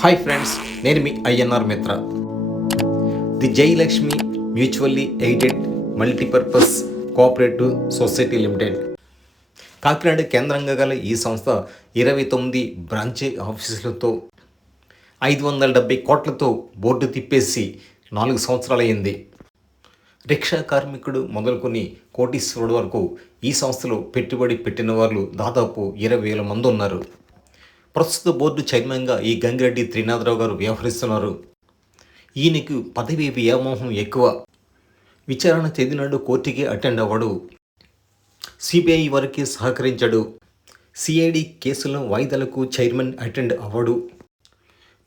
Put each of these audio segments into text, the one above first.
Hi friends నేను మీ INR Mitra. The Jayalakshmi mutually aided multipurpose cooperative society limited. Kakinada కేంద్రంగా గల ఈ సంస్థ ఇరవై తొమ్మిది బ్రాంచ్ ఆఫీసులతో ఐదు వందల డెబ్బై కోట్లతో బోర్డు తిప్పేసి నాలుగు సంవత్సరాలయ్యింది. రిక్షా కార్మికుడు మొదలుకొని కోటీశ్వరుడు వరకు ఈ సంస్థలో పెట్టుబడి పెట్టిన వాళ్ళు దాదాపు ఇరవై వేల మంది ఉన్నారు. ప్రస్తుత బోర్డు చైర్మన్గా ఈ గంగిరెడ్డి త్రినాథరావు గారు వ్యవహరిస్తున్నారు. ఈయనకు పదవి వ్యామోహం ఎక్కువ. విచారణ తేదీనాడు కోర్టుకి అటెండ్ అవ్వడు. సిబిఐ వారికి సహకరించడు. సిఐడి కేసుల వాయిదాలకు చైర్మన్ అటెండ్ అవ్వడు.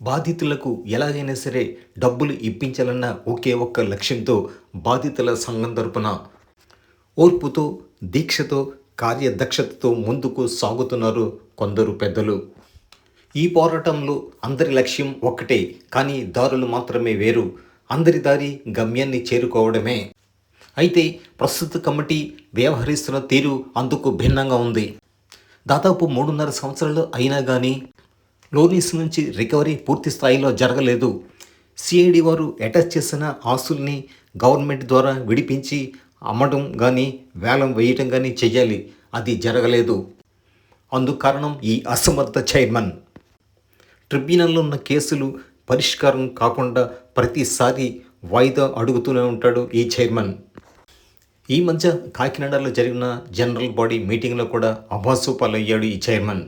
బాధితులకు ఎలాగైనా సరే డబ్బులు ఇప్పించాలన్న ఒకే ఒక్క లక్ష్యంతో బాధితుల సంఘం తరపున ఓర్పుతో దీక్షతో కార్యదక్షతతో ముందుకు సాగుతున్నారు కొందరు పెద్దలు. ఈ పోరాటంలో అందరి లక్ష్యం ఒక్కటే కానీ దారులు మాత్రమే వేరు. అందరి దారి గమ్యాన్ని చేరుకోవడమే. అయితే ప్రస్తుత కమిటీ వ్యవహరిస్తున్న తీరు అందుకు భిన్నంగా ఉంది. దాదాపు మూడున్నర సంవత్సరాలు అయినా కానీ లోనీస్ నుంచి రికవరీ పూర్తి స్థాయిలో జరగలేదు. సిఐడి వారు అటాచ్ చేసిన ఆస్తుల్ని గవర్నమెంట్ ద్వారా విడిపించి అమ్మడం కానీ వేలం వేయటం కానీ చేయాలి. అది జరగలేదు. అందుకు కారణం ఈ అసమర్థ చైర్మన్. ట్రిబ్యునల్లో ఉన్న కేసులు పరిష్కారం కాకుండా ప్రతిసారి వాయిదా అడుగుతూనే ఉంటాడు ఈ చైర్మన్. ఈ మధ్య కాకినాడలో జరిగిన జనరల్ బాడీ మీటింగ్లో కూడా అభాసూపాలయ్యాడు ఈ చైర్మన్.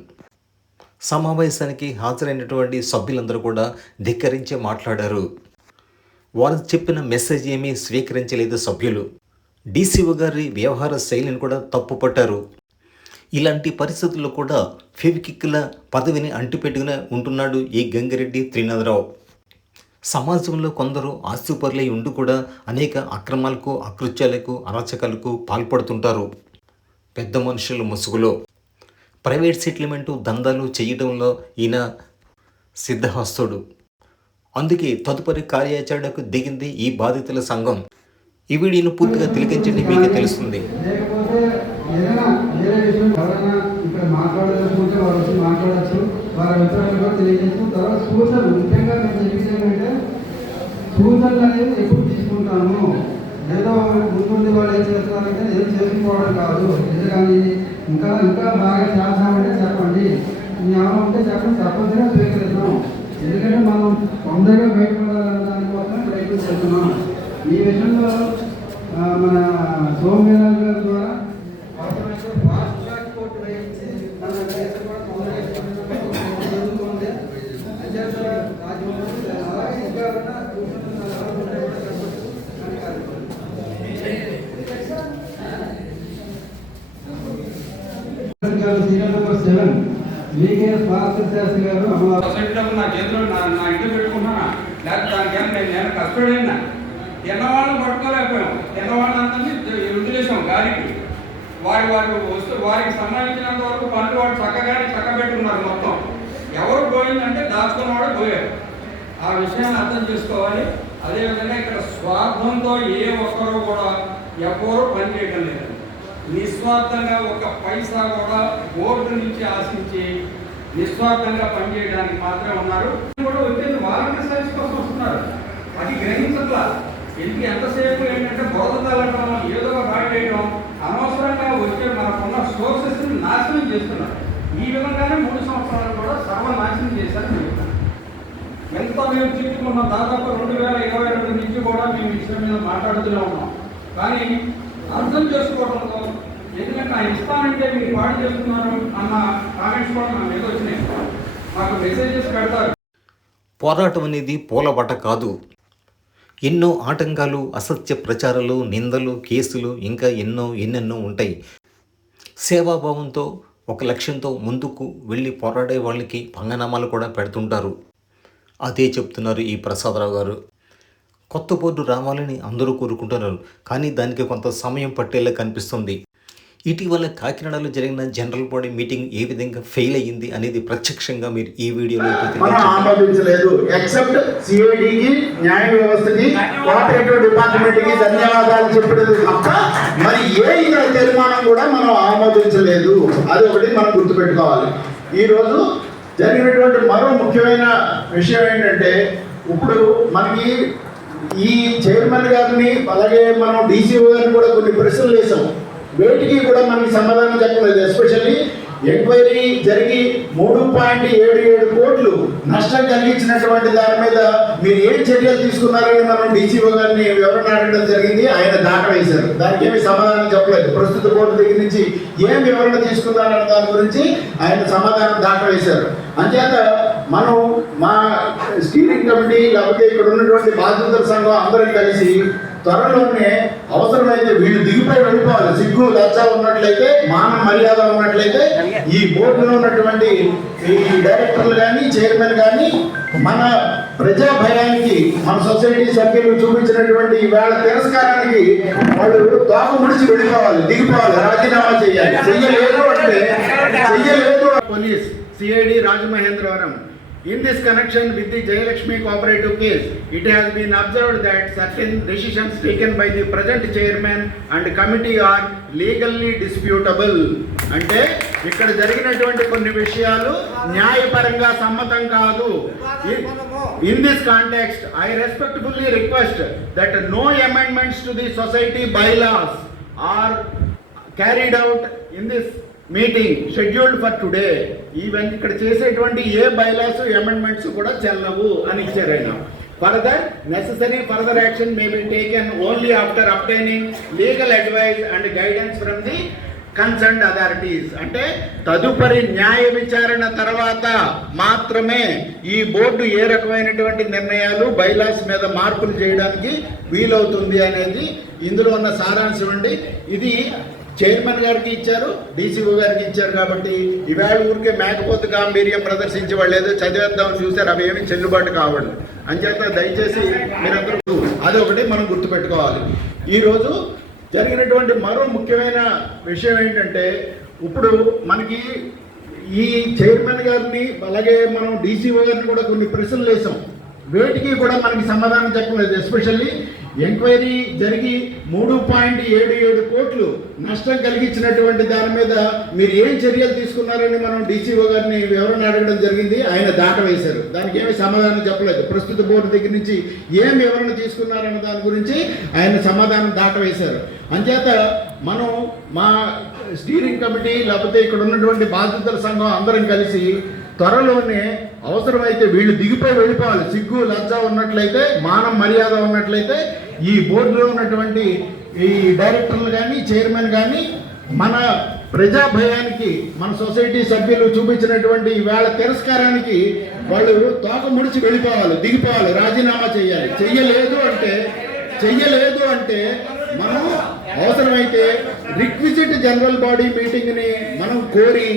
సమావేశానికి హాజరైనటువంటి సభ్యులందరూ కూడా ధిక్కరించి మాట్లాడారు. వారు చెప్పిన మెసేజ్ ఏమీ స్వీకరించలేదు సభ్యులు. డీసీఓ గారి వ్యవహార శైలిని కూడా తప్పుపట్టారు. ఇలాంటి పరిస్థితుల్లో కూడా ఫెవికిక్ల పదవిని అంటిపెట్టుకునే ఉంటున్నాడు ఈ గంగిరెడ్డి త్రినాథరావు. సమాజంలో కొందరు ఆస్తిపరులై ఉండి కూడా అనేక అక్రమాలకు అకృత్యాలకు అరాచకాలకు పాల్పడుతుంటారు. పెద్ద మనుషుల ముసుగులో. ప్రైవేట్ సెటిల్మెంటు దందాలు చేయడంలో ఈయన సిద్ధహస్తుడు. అందుకే తదుపరి కార్యాచరణకు దిగింది ఈ బాధితుల సంఘం. ఈ వీడియోను పూర్తిగా తిలకించండి మీకు తెలుస్తుంది లేకపోతే ఏదైనా వేరే విషయం ఎవరైనా ఇక్కడ మాట్లాడదలుచుకుంటే వారు వచ్చి మాట్లాడచ్చు వారి అభిప్రాయాలు కూడా తెలియజేస్తూ తర్వాత సూచనలు ముఖ్యంగా మేము తెలియజేది ఏంటంటే సూచనలు అనేది ఎప్పుడు తీసుకుంటాము? ఏదో ముందుండి వాళ్ళు ఏం చేస్తున్నారంటే ఏం చేసుకోవడం కాదు. కానీ ఇంకా ఇంకా బాగా చేస్తామంటే చెప్పండి. జ్ఞానం ఉంటే చెప్పండి. తప్పనిసరిగా స్వీకరిస్తాం. ఎందుకంటే మనం తొందరగా బయటపడాలన్న దానికోసం ప్రయత్నం చేస్తున్నాం. ఈ విషయంలో మన సోమ్యాల గారి ద్వారా అవసరమైతే ఫాస్ట్ ట్రాక్ కోర్టు వేయించి మన కేసులు కూడా తొందరగా తీసుకునే జరుగుతుంది. అంచేత రాజమండ్రి అలాగే ఇంకా ఉన్న సూచనలు అలాగే ఉంటాయి కూడా చెప్పొచ్చు. కానీ కాదు. గారు సీరియల్ నెంబర్ సెవెన్ మీకే భాస్కర్ శాస్త్రి గారు సొసైటీ నా చేతిలో నా నా ఇంట్లో పెట్టుకున్నానా లేకపోతే దానికి ఏం నేను నేను కష్టపడినా తిన్నవాళ్ళని పట్టుకోలేకపోయాం. తిన్నవాళ్ళందరినీ వదిలేసాం గారికి వారి వారి వస్తు వారికి సంబంధించినంత వరకు పనులు వాడు చక్కగానే చక్కబెట్టుకున్నారు మొత్తం. ఎవరు పోయిందంటే దాచుకున్నవాడు పోయారు ఆ విషయాన్ని అర్థం చేసుకోవాలి. అదేవిధంగా ఇక్కడ స్వార్థంతో ఏ ఒక్కరూ కూడా ఎవరు పని చేయడం లేదు. నిస్వార్థంగా ఒక పైసా కూడా బోర్డు నుంచి ఆశించి నిస్వార్థంగా పనిచేయడానికి మాత్రమే ఉన్నారు. కూడా వచ్చేది వాలంటీర్ సర్వీస్ కోసం వస్తున్నారు. అది గ్రహించట్లా. ఎందుకు ఎంతసేపు ఏంటంటే బురద తల్లటం ఏదో ఒక అనవసరంగా వచ్చే మనకున్న సోర్సెస్ నాశనం చేస్తున్నారు. ఈ విధంగానే మూడు సంవత్సరాలు కూడా సర్వనాశనం చేశారని చెప్తాను ఎంత మేము చిక్కుకున్నాం దాదాపు రెండు వేల ఇరవై రెండు నుంచి కూడా మేము ఈ విషయం మీద మాట్లాడుతూనే ఉన్నాం. కానీ అర్థం చేసుకోవడంలో ఎందుకంటే ఆ ఇస్తానంటే మీరు పాడు చేస్తున్నారు అన్న కామెంట్స్ కూడా నా మీద వచ్చినాయి. మాకు మెసేజెస్ పెడతారు. పోరాటం అనేది పూలబట కాదు. ఎన్నో ఆటంకాలు అసత్య ప్రచారాలు నిందలు కేసులు ఇంకా ఎన్నో ఎన్నెన్నో ఉంటాయి. సేవాభావంతో ఒక లక్ష్యంతో ముందుకు వెళ్ళి పోరాడే వాళ్ళకి పంగనామాలు కూడా పెడుతుంటారు. అదే చెప్తున్నారు ఈ ప్రసాదరావు గారు. కొత్త బోర్డు రావాలని అందరూ కోరుకుంటున్నారు. కానీ దానికి కొంత సమయం పట్టేలా కనిపిస్తుంది. ఇటీవల కాకినాడలో జరిగిన జనరల్ బాడీ మీటింగ్ ఏ విధంగా ఫెయిల్ అయ్యింది అనేది ప్రత్యక్షంగా మీరు ఈ వీడియోలో. ఆమోదించలేదు. ఎక్సెప్ట్ సిఐడికి న్యాయ వ్యవస్థకి కోఆపరేటివ్ డిపార్ట్మెంట్కి ధన్యవాదాలు చెప్పలేదు తప్ప మరి ఏ ఇతర తీర్మానం కూడా మనం ఆమోదించలేదు. అది ఒకటి మనం గుర్తుపెట్టుకోవాలి. ఈ రోజు జరిగినటువంటి మరో ముఖ్యమైన విషయం ఏంటంటే ఇప్పుడు మనకి ఈ చైర్మన్ గారిని అలాగే మనం డీసీఓ గారిని కూడా కొన్ని ప్రశ్నలు వేసాం వేటికి కూడా మనకి సమాధానం చెప్పలేదు. ఎస్పెషల్లీ ఎంక్వైరీ జరిగి మూడు పాయింట్ ఏడు ఏడు కోట్లు నష్టం కలిగించినటువంటి దాని మీద మీరు ఏం చర్యలు తీసుకున్నారని మనం డీసీఓ గారిని వివరణ అడగడం జరిగింది. ఆయన దాఖలు వేశారు. దానికి ఏమి సమాధానం చెప్పలేదు. ప్రస్తుత కోర్టు దగ్గర నుంచి ఏం వివరణ తీసుకున్నారన్న దాని గురించి ఆయన సమాధానం దాఖలు వేశారు. అంచేత మనం మా స్టీరింగ్ కమిటీ లేకపోతే ఇక్కడ ఉన్నటువంటి బాధ్యతల సంఘం అందరం కలిసి త్వరలోనే అవసరమైతే వీళ్ళు దిగిపోయి వెళ్ళిపోవాలి. సిగ్గు లజ్జ ఉన్నట్లయితే మాన మర్యాద ఉన్నట్లయితే ఈ బోర్డులో ఉన్నటువంటి ఈ డైరెక్టర్లు కానీ చైర్మన్ కానీ మన ప్రజా భయానికి మన సొసైటీ సభ్యులు చూపించినటువంటి ఈవేళ తిరస్కారానికి వాళ్ళు తోక ముడిచి వెళ్ళిపోవాలి దిగిపోవాలి రాజీనామా చేయాలి. చెయ్యలేదు అంటే చెయ్యలేదు. Police CID Rajamahendravaram. In this connection with the Jayalakshmi cooperative case, it has been observed that certain decisions taken by the present chairman and committee are legally disputable. అంటే ఇక్కడ జరిగినటువంటి కొన్ని విషయాలు న్యాయపరంగా సమ్మతం కాదు in this context I respectfully request that no amendments to the society bylaws are carried out in this meeting scheduled for today even ఇక్కడ చేసేటువంటి ఏ బైలాస్ అమెండ్మెంట్స్ కూడా చెల్లవు అని ఇచ్చారు ఆయన. Further necessary further action may be taken only after obtaining legal advice and guidance from the concern authorities అంటే తదుపరి న్యాయ విచారణ తర్వాత మాత్రమే ఈ బోర్డు ఏ రకమైనటువంటి నిర్ణయాలు బైలాస్ మీద మార్పులు చేయడానికి వీలవుతుంది అనేది ఇందులో ఉన్న సారాంశం అండి. ఇది చైర్మన్ గారికి ఇచ్చారు డీసీఓ గారికి ఇచ్చారు కాబట్టి ఇవాళ ఊరికే మేకపోతు గాంభీర్యం ప్రదర్శించి వాళ్ళు ఏదో చదివేద్దామని చూశారు అవి ఏమి చెల్లుబాటు కావాలి అంచేత దయచేసి మీరందరూ అదొకటి మనం గుర్తుపెట్టుకోవాలి. ఈరోజు జరిగినటువంటి మరో ముఖ్యమైన విషయం ఏంటంటే ఇప్పుడు మనకి ఈ చైర్మన్ గారిని అలాగే మనం డీసీఓ గారిని కూడా కొన్ని ప్రశ్నలు వేసాం వేటికి కూడా మనకి సమాధానం చెప్పలేదు ఎస్పెషల్లీ ఎంక్వైరీ జరిగి మూడు పాయింట్ ఏడు ఏడు కోట్లు నష్టం కలిగించినటువంటి దాని మీద మీరు ఏం చర్యలు తీసుకున్నారని మనం డీసీఓ గారిని వివరణ అడగడం జరిగింది. ఆయన దాట వేశారు. దానికి ఏమీ సమాధానం చెప్పలేదు. ప్రస్తుత బోర్డు దగ్గర నుంచి ఏం వివరణ తీసుకున్నారన్న దాని గురించి ఆయన సమాధానం దాట వేశారు. అంచేత మనం మా స్టీరింగ్ కమిటీ లేకపోతే ఇక్కడ ఉన్నటువంటి బాధ్యతల సంఘం అందరం కలిసి త్వరలోనే అవసరమైతే వీళ్ళు దిగిపోయి వెళ్ళిపోవాలి. సిగ్గు లజ్జ ఉన్నట్లయితే మానం మర్యాద ఉన్నట్లయితే ఈ బోర్డులో ఉన్నటువంటి ఈ డైరెక్టర్లు కానీ చైర్మన్ కానీ మన ప్రజా భయానికి మన సొసైటీ సభ్యులు చూపించినటువంటి వాళ్ళ తిరస్కారానికి వాళ్ళు తోక ముడిచి వెళ్ళిపోవాలి దిగిపోవాలి రాజీనామా చేయాలి. చెయ్యలేదు అంటే చెయ్యలేదు అంటే మనం అవసరమైతే రిక్విజిట్ జనరల్ బాడీ మీటింగ్ని మనం కోరి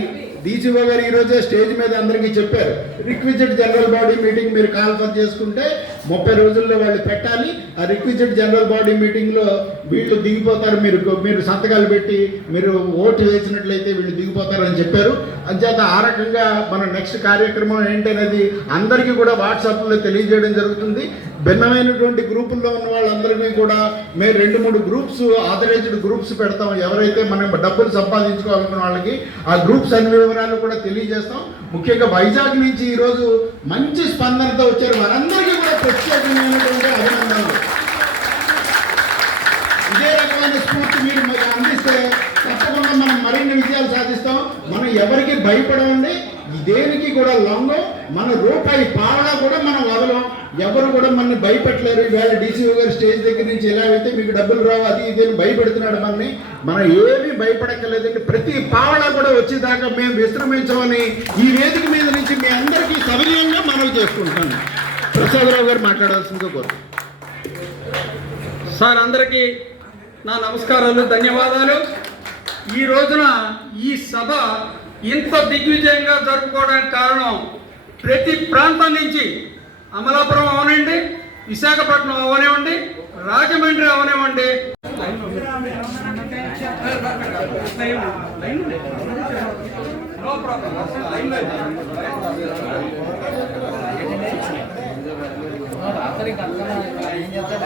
డీసీఓ గారు ఈరోజే స్టేజ్ మీద అందరికీ చెప్పారు. రిక్విజిట్ జనరల్ బాడీ మీటింగ్ మీరు కాల్ఫర్ చేసుకుంటే ముప్పై రోజుల్లో వాళ్ళు పెట్టాలి. ఆ రిక్విజిట్ జనరల్ బాడీ మీటింగ్లో వీళ్ళు దిగిపోతారు. మీరు మీరు సంతకాలు పెట్టి మీరు ఓటు వేసినట్లయితే వీళ్ళు దిగిపోతారని చెప్పారు. అంచేత ఆ రకంగా మన నెక్స్ట్ కార్యక్రమం ఏంటనేది అందరికీ కూడా వాట్సాప్లో తెలియజేయడం జరుగుతుంది. భిన్నమైనటువంటి గ్రూపుల్లో ఉన్న వాళ్ళందరినీ కూడా మేము రెండు మూడు గ్రూప్స్ ఆథరైజ్డ్ గ్రూప్స్ పెడతాం. ఎవరైతే మనం డబ్బులు సంపాదించుకోవాలనుకున్న వాళ్ళకి ఆ గ్రూప్స్ అన్ని వివరాలు కూడా తెలియజేస్తాం. ముఖ్యంగా వైజాగ్ నుంచి ఈరోజు మంచి స్పందనతో వచ్చారు వారందరికీ కూడా ప్రత్యేకమైనటువంటి అభినందనలు. ఇదే రకమైన స్ఫూర్తి మీరు అందిస్తే తప్పకుండా మనం మరిన్ని విజయాలు సాధిస్తాం. మనం ఎవరికి భయపడమండి దేనికి కూడా లొంగం. మన రూపాయి పావలా కూడా మనం వదలం. ఎవరు కూడా మనల్ని భయపెట్టలేరు. ఈవేళ డీసీఓ గారు స్టేజ్ దగ్గర నుంచి ఎలా అయితే మీకు డబ్బులు రావు అది ఇది అని భయపెడుతున్నాడు మనని మనం ఏమీ భయపడక్కర్లేదండి. ప్రతి పావన కూడా వచ్చేదాకా మేము విశ్రమించమని ఈ వేదిక మీద నుంచి మీ అందరికీ సవినీయంగా మనవి చేసుకుంటాను ప్రసాదరావు గారు మాట్లాడాల్సిందిగా కోరు సార్ అందరికీ నా నమస్కారాలు ధన్యవాదాలు. ఈ రోజున ఈ సభ ఇంత దిగ్విజయంగా జరుపుకోవడానికి కారణం ప్రతి ప్రాంతం నుంచి అమలాపురం అవనండి విశాఖపట్నం అవనివ్వండి రాజమండ్రి అవనివ్వండి. నో ప్రాబ్లం అందరికి ఏం చేస్తాడు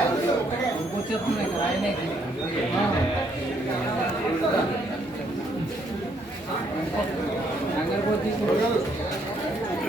ఇంకొచ్చేస్తున్నాయి ఇక్కడ ఆయనే కంగారు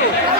Thank you.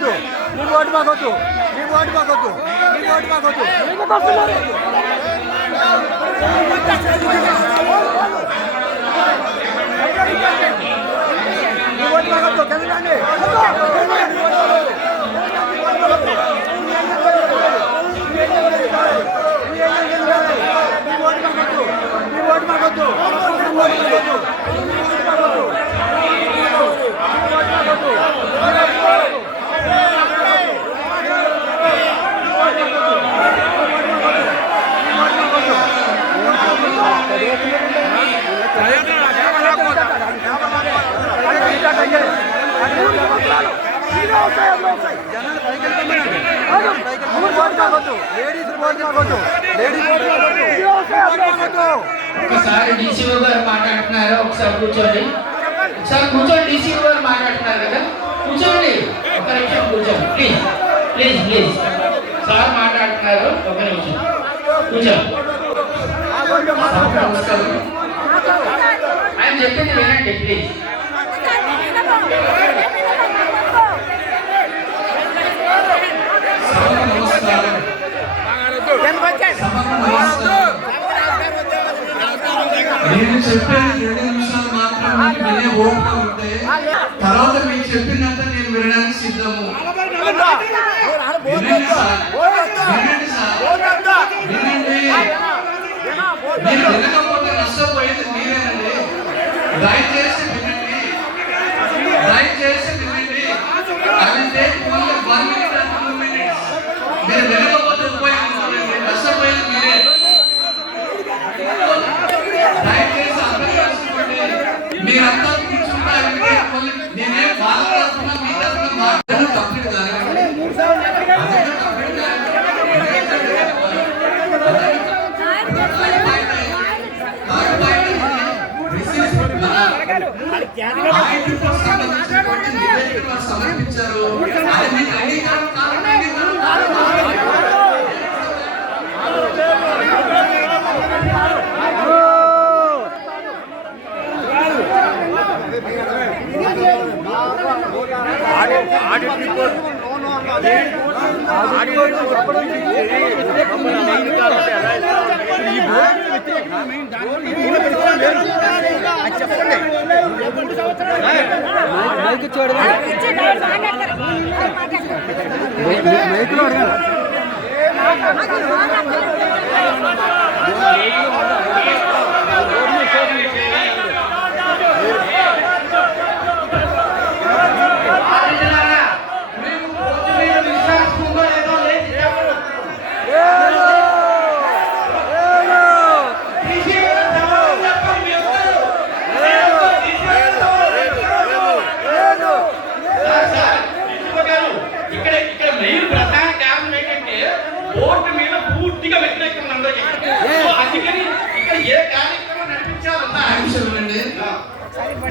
Vote మాకొద్దు మీ ఓటు మాకొద్దు మీ ఓటు మాకొద్దు మీ ఓటు మాకొద్దు మీ ఓటు మాకొద్దు కిందకండి మీ ఓటు మాకొద్దు మీ ఓటు మాకొద్దు మీ ఓటు ఒకసారి డీసీఓ గారు మాట్లాడుతున్నారు. ఒకసారి కూర్చోండి. ఒకసారి కూర్చోండి డీసీఓ గారు మాట్లాడుతున్నారు కదా. కూర్చోండి. ఒక నిమిషం కూర్చోండి. ప్లీజ్ ప్లీజ్ ప్లీజ్ సార్ మాట్లాడుతున్నారు. ఒక నిమిషం. కూర్చోండి. సార్ నమస్కారం ఆయన చెప్పింది వినండి ప్లీజ్ నేను చెప్పేది రెండు నిమిషాలు మాత్రమే వినే ఓపిక ఉంటే తర్వాత మీరు చెప్పినంత నేను వినడానికి సిద్ధము. వినకపోతే నష్టపోయేది మీరేనండి. దయచేసి Vai, vai, vai.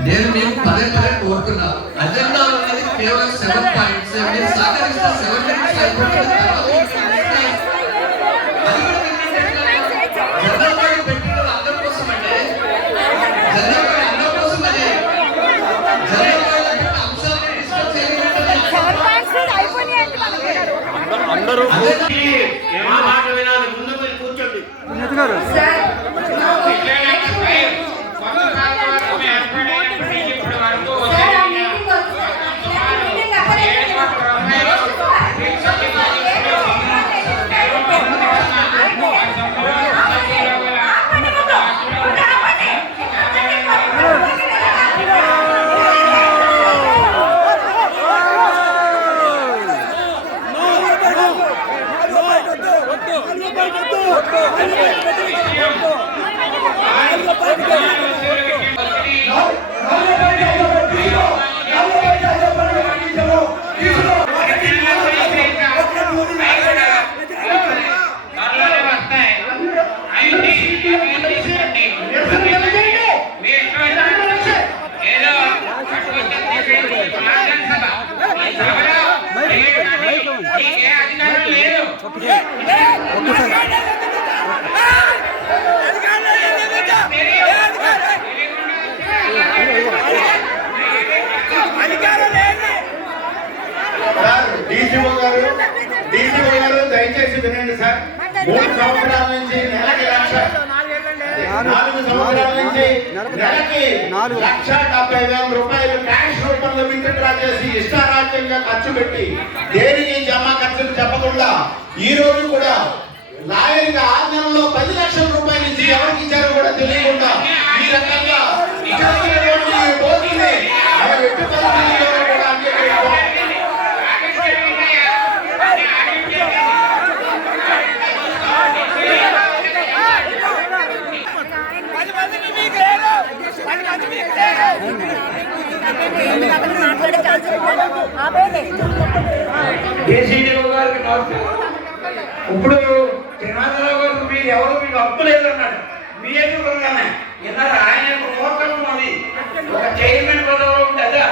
నేను మీకు పదే పదే కోరుతున్నా. అజెండా అనేది కేవలం సెవెన్ పాయింట్స్ మీరు సహకరిస్తే సెవెన్ మినిట్స్ అయిపోతుంది తర్వాత ఇంకా next time. అది కూడా ఏంటంటే, జనరల్ బాడీ పెట్టిన అందరి కోసం అండి జనరల్ బాడీ అందరి కోసం అది జనరల్ బాడీ అంటే అంశాలను డిస్కస్ చేయడం అయిపోయినాయండి మనకి ఏమన్నా మాట వినాలి ముందు మీరు కూర్చోండి సార్ డీసీఓ గారు డీసీఓ గారు దయచేసి వినండి సార్. మూడు సంవత్సరాల నుంచి నెలకి లక్ష నాలుగు సంవత్సరాల నుంచి నెలకి లక్ష డెబ్బై వేల రూపాయలు క్యాష్ రూపంలో విత్డ్రా చేసి ఇష్టారాజ్యంగా ఖర్చు పెట్టి దేనికి జమ ఖర్చులు చెప్పకుండా ఈ రోజు కూడా లాయర్గా ఆరు నెలల్లో పది లక్షల రూపాయలు ఇచ్చి ఎవరికి ఇచ్చారో కూడా తెలియకుండా ఈ రకంగా ఆయన ఎట్టి పరిస్థితుల్లో కూడా అంగీకరించాం. ఇప్పుడు శ్రీనివాసరావు గారు మీరు ఎవరు? మీకు హక్కు లేదన్నాడు. మీ ఎదురుగానే. విన్నారు ఆయన యొక్క మూర్ఖం అది. ఒక చైర్మన్ పదవి ఉంటుందా అదా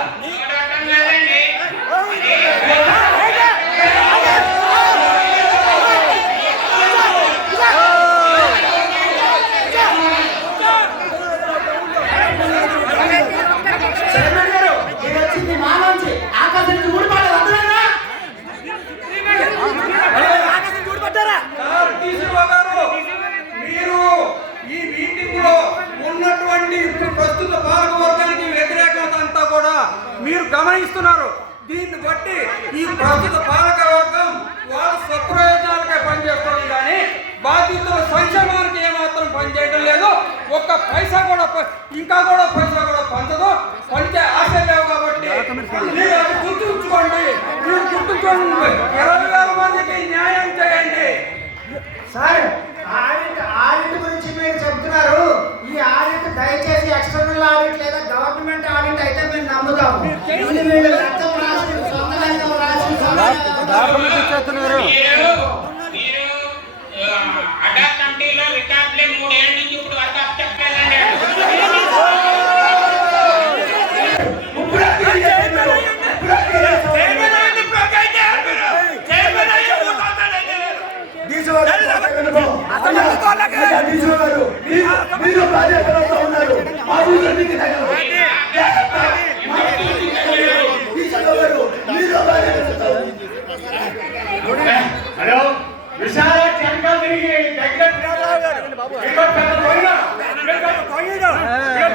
సార్ టీసీఓ గారు మీరు ఈ మీటింగ్లో ఉన్నటువంటి ప్రస్తుత పాలక వర్గానికి వ్యతిరేకత అంతా కూడా మీరు గమనిస్తున్నారు. దీన్ని బట్టి ఈ ప్రస్తుత పాలక వర్గం వాళ్ళ స్వప్రయోజనాలకే పనిచేస్తుంది కానీ బాధితుల సంక్షేమానికి ఏమాత్రం పనిచేయడం లేదు. ఒక్క పైసా కూడా ఇంకా కూడా పైసా కూడా పంచదు పంచే ఆశ లేవు కాబట్టి మీరు అది గుర్తుంచుకోండి మీరు గుర్తుంచుకోండి ఇరవై వేల మందికి న్యాయం చేయండి సార్ ఆడిట్ ఆడిట్ గురించి మీరు చెప్తున్నారు ఈ ఆడిట్ దయచేసి ఎక్స్టర్నల్ ఆడిట్ లేదా గవర్నమెంట్ ఆడిట్ అయితే మేము నమ్ముతాము ఇది వీళ్ళు రక్తం రాసి సొంత రక్తం రాసి మీరు మీరు ఆ, అడా కమిటీలో రికార్డులే మూడేళ్ళ నుంచి ఇప్పుడు వరకు అప్పచెప్పలేదండి హలో విశాల చెంకా తిరిగి దగ్గర సార్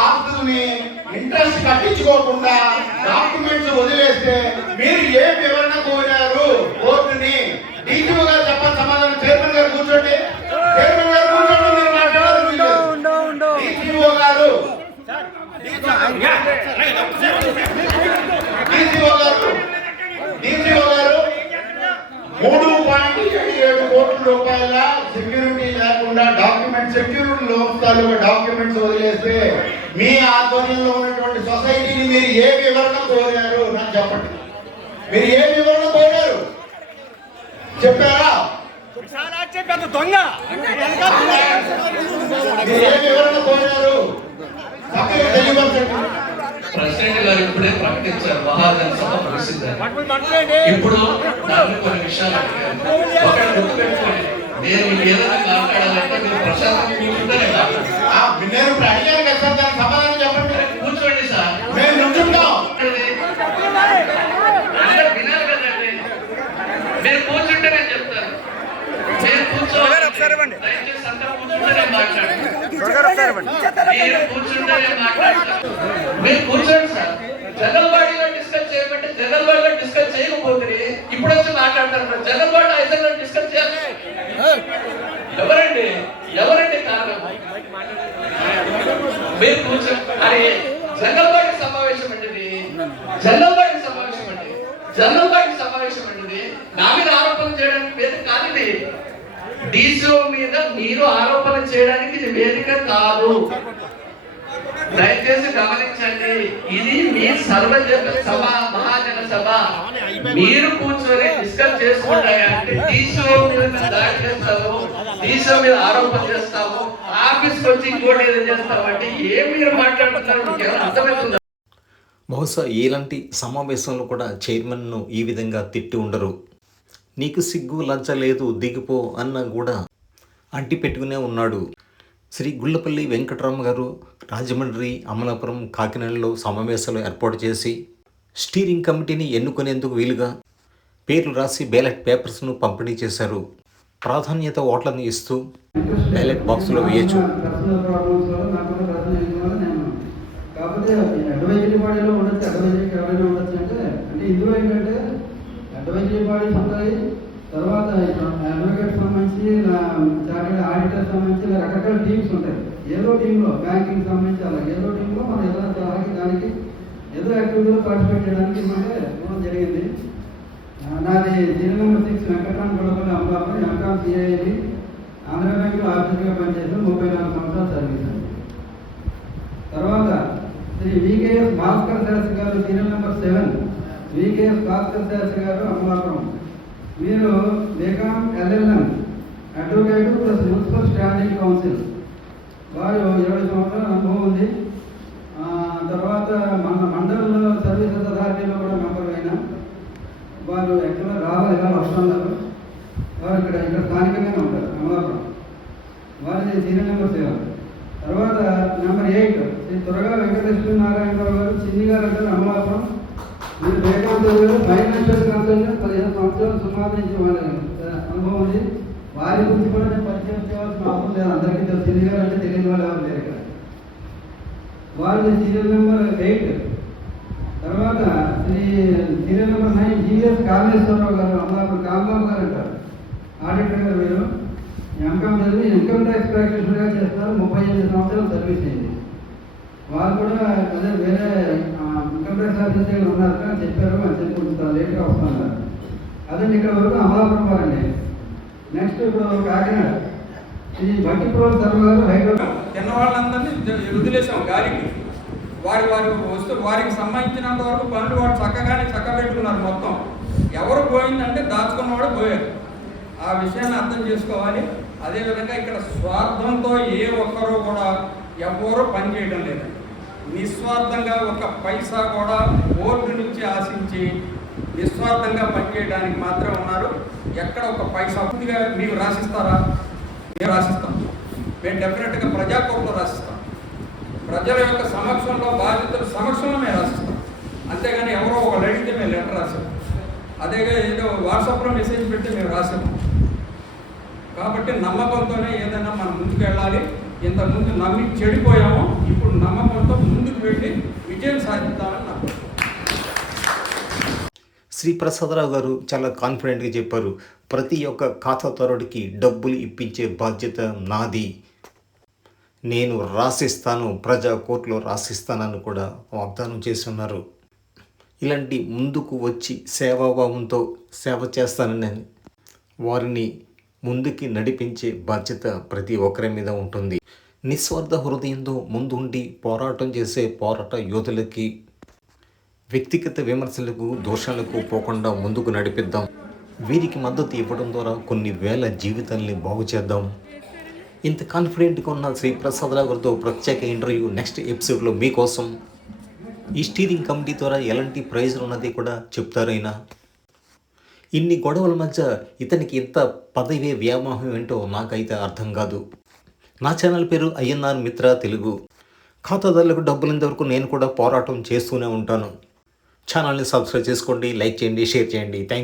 ఆస్తుల్ని ఇంట్రెస్ట్ కట్టించుకోకుండా డాక్యుమెంట్స్ వదిలేస్తే మీరు ఏ వివరణకు కోరారు కోర్టుని డీసీఓ గారు చెప్పాలి సమాధానం చైర్మన్ గారు కూర్చోండి చైర్మన్ గారు కూర్చోండి మీరు మాట్లాడాలి డీసీఓ గారు డీసీఓ గారు డీసీఓ గారు మూడు పాయింట్ ఏడు కోట్ల రూపాయల సెక్యూరిటీ లేకుండా డాక్యుమెంట్ సెక్యూరిటీ లోన్స్ తాలూకా డాక్యుమెంట్స్ వదిలేస్తే మీ ఆధ్వర్యంలో ఉన్నటువంటి సొసైటీని మీరు ఏ వివరణ కోరారు నాకు చెప్పండి మీరు ఏ వివరణ కోరారు చెప్పారా? మీరు ఏ వివరణ కోరారు పక్కకి తెలియపరచండి ప్రెసిడెంట్ గారు ఇప్పుడే ప్రకటించారు మహాజన సభ ప్రసిద్ధ ఇప్పుడు కొన్ని విషయాలు అడిగారు. ఒకటి గుర్తుపెట్టుకోండి. నేను ఏదైనా మాట్లాడాలంటే మీరు నేను ఇప్పుడు అడిగాను కదా సార్ దానికి సమాధానం చెప్పండి కూర్చోండి సార్ మేము నుంచుంటాం అందరూ వినాలి కదండి మీరు కూర్చుంటే నేను చెప్తాను మీరు కూర్చోవాలి దయచేసి అందరూ కూర్చుంటే నేను మాట్లాడతాను మీరు కూర్చుంటే నేను మాట్లాడతాను మీరు కూర్చోండి సార్. జనరల్ బాడీలో డిస్కస్ చేయమంటే డిస్కస్ చేయకపోతే ఇప్పుడు వచ్చి మాట్లాడతారు జనరల్ బాడీ ఐదులో డిస్కస్ చేయాలి. ఎవరండి? ఎవరండి కారణం? మీరు కూర్చో అరే జనరల్ బాడీ సమావేశం అండి బాడీ సమావేశం అండి జనరల్ బాడీ సమావేశం అండి. నా మీద ఆరోపణ చేయడానికి వేదిక కాదు డీసీఓ మీద మీరు ఆరోపణ చేయడానికి ఇది వేదిక కాదు. దయచేసి గమనించండి ఇది మీ సర్వజన సభ మహాజన సభ. మీరు కూర్చొని డిస్కస్ చేసుకుంటాయంటే డీసీఓ మీద దాడి చేస్తాము డీసీఓ మీద ఆరోపణ చేస్తాము ఆఫీస్కి వచ్చి ఇంకోటి ఏదో చేస్తామంటే ఏం మీరు మాట్లాడుతున్నారు? మీకు అర్థమవుతుందా? బహుశా ఇలాంటి సమావేశంలో కూడా చైర్మన్ను ఈ విధంగా తిట్టి ఉండరు. నీకు సిగ్గు లజ్జ లేదు దిగిపో అన్న కూడా అంటి పెట్టుకునే ఉన్నాడు. శ్రీ గుళ్ళపల్లి వెంకటరామ గారు రాజమండ్రి అమలాపురం కాకినాడలో సమావేశాలు ఏర్పాటు చేసి స్టీరింగ్ కమిటీని ఎన్నుకునేందుకు వీలుగా పేర్లు రాసి బ్యాలెట్ పేపర్స్ను పంపిణీ చేశారు. ప్రాధాన్యత ఓట్లను ఇస్తూ బ్యాలెట్ బాక్సులో వేయచ్చు. బాడీస్ ఉంటాయి తర్వాత అడ్వకేట్ సంబంధించి చార్టెడ్ ఆడిటర్ సంబంధించి రకరకాల టీమ్స్ ఉంటాయి. ఏదో టీంలో బ్యాంకింగ్ సంబంధించి అలా ఏదో టీంలో మనం ఏదో దానికి దానికి ఏదో యాక్టివిటీలో పార్టిసిపేట్ చేయడానికి అంటే మనం జరిగింది. నాది zero number six Venkatram Godavalli Amalapuram MCom CID. Andhra బ్యాంక్లో ఆఫీసర్గా పనిచేసిన ముప్పై నాలుగు సంవత్సరాలు సర్వీస్ తర్వాత Shri VKS Bhaskar Shastri garu serial number seven VKS Bhaskar Shastri garu Amalapuram మీరు BCom LLM advocate plus municipal standing council. వారు ఇరవై సంవత్సరాల అనుభవం ఉంది. తర్వాత మన మండలంలో సర్వీసెస్ అథారిటీలో కూడా మెంబర్ అయినా వారు ఎక్కడ రావాలి ఇలా వస్తున్నారు వారు ఇక్కడ ఇక్కడ స్థానికంగానే ఉంటారు అమలాపురం వారిది సీనియర్ నెంబర్ సేవ. తర్వాత నెంబర్ ఎయిట్ శ్రీ త్వరగా వెంకటలక్ష్మీ నారాయణరావు గారు చిన్ని గారు అంటారు అమలాపురం మీరు వేదాంత ఫైనాన్షియల్ కన్సల్టెంట్ పదిహేను సంవత్సరాలు సుమారు నుంచి అనుభవం ఉంది. వారి గురించి కూడా నేను పరిచయం చేయవలసిన అవసరం లేదు. అందరికీ తెలుసు. చిన్ని అంటే తెలియని వాళ్ళు ఎవరు లేరు ఇక్కడ. వారిది సీరియల్ నెంబర్ ఎయిట్. తర్వాత Shri serial number nine GS Kameswararao garu Amalapuram Kamababu గారు అంటారు. ఆడిటర్ గారు మీరు. ఎంకామ్ చదివి ఇన్కమ్ ట్యాక్స్ ప్రాక్టీషనర్గా చేస్తారు. ముప్పై ఎనిమిది సంవత్సరాలు సర్వీస్ అయింది. వారు కూడా అదే వేరే ఆ, ఇన్కమ్ ట్యాక్స్ ఉన్నారు కానీ చెప్పారు అని చెప్పి కొంచెం లేట్గా వస్తున్నారు. అదండి ఇక్కడ వరకు అమలాపురం వారండి. నెక్స్ట్ ఇప్పుడు కాకినాడ. ఈ భట్టిప్రోల్ శర్మ గారు హైదరాబాద్. తిన్న వాళ్ళందరినీ వదిలేసాం గాలికి. వారి వారి వస్తు వారికి సంబంధించినంత వరకు పనులు వాడు చక్కగానే చక్క పెట్టుకున్నారు మొత్తం. ఎవరు పోయిందంటే దాచుకున్నవాడు పోయారు ఆ విషయాన్ని అర్థం చేసుకోవాలి. అదేవిధంగా ఇక్కడ స్వార్థంతో ఏ ఒక్కరూ కూడా ఎవరూ పనిచేయడం లేదు. నిస్వార్థంగా ఒక పైసా కూడా బోర్డు నుంచి ఆశించి నిస్వార్థంగా పనిచేయడానికి మాత్రమే ఉన్నారు. ఎక్కడ ఒక పైసా పూర్తిగా మీరు రాసిస్తారా? మేము రాసిస్తాం. మేము డెఫినెట్గా ప్రజాకోపంలో రాసిస్తాం. ప్రజల యొక్క సమక్షంలో బాధితుల సమక్షంలో మేము రాసిస్తాం. అంతేగాని ఎవరో ఒక అడిగితే మేము లెటర్ రాసాం. అదేగా ఏదో వాట్సాప్లో మెసేజ్ పెట్టి మేము రాసాము కాబట్టి నమ్మకంతోనే ఏదైనా మనం ముందుకు వెళ్ళాలి. ఇంతకుముందు నమ్మి చెడిపోయాము ఇప్పుడు నమ్మకంతో ముందుకు వెళ్ళి విజయం సాధిద్దామని నాకు శ్రీ ప్రసాదరావు గారు చాలా కాన్ఫిడెంట్గా చెప్పారు ప్రతి ఒక్క ఖాతాదారుడికి డబ్బులు ఇప్పించే బాధ్యత నాది. నేను రాసిస్తాను ప్రజా కోర్టులో రాసిస్తానని కూడా వాగ్దానం చేస్తున్నారు. ఇలాంటి ముందుకు వచ్చి సేవాభావంతో సేవ చేస్తానని వారిని ముందుకి నడిపించే బాధ్యత ప్రతి ఒక్కరి మీద ఉంటుంది. నిస్వార్థ హృదయంతో ముందుండి పోరాటం చేసే పోరాట యోధులకి వ్యక్తిగత విమర్శలకు దోషాలకు పోకుండా ముందుకు నడిపిద్దాం. వీరికి మద్దతు ఇవ్వడం ద్వారా కొన్ని వేల జీవితాల్ని బాగు చేద్దాం. ఇంత కాన్ఫిడెంట్గా ఉన్న శ్రీ ప్రసాద్ గారితో ప్రత్యేక ఇంటర్వ్యూ నెక్స్ట్ ఎపిసోడ్లో మీకోసం. ఈ స్టీరింగ్ కమిటీ ద్వారా ఎలాంటి ప్రైజ్లు ఉన్నది కూడా చెప్తారైనా ఇన్ని గొడవల మధ్య ఇతనికి ఇంత పదవే వ్యామోహం ఏంటో నాకైతే అర్థం కాదు. నా ఛానల్ పేరు ఐఎన్ఆర్ మిత్ర తెలుగు. ఖాతాదారులకు డబ్బులు వరకు నేను కూడా పోరాటం చేస్తూనే ఉంటాను. ఛానల్ని సబ్స్క్రైబ్ చేసుకోండి లైక్ చేయండి షేర్ చేయండి. థ్యాంక్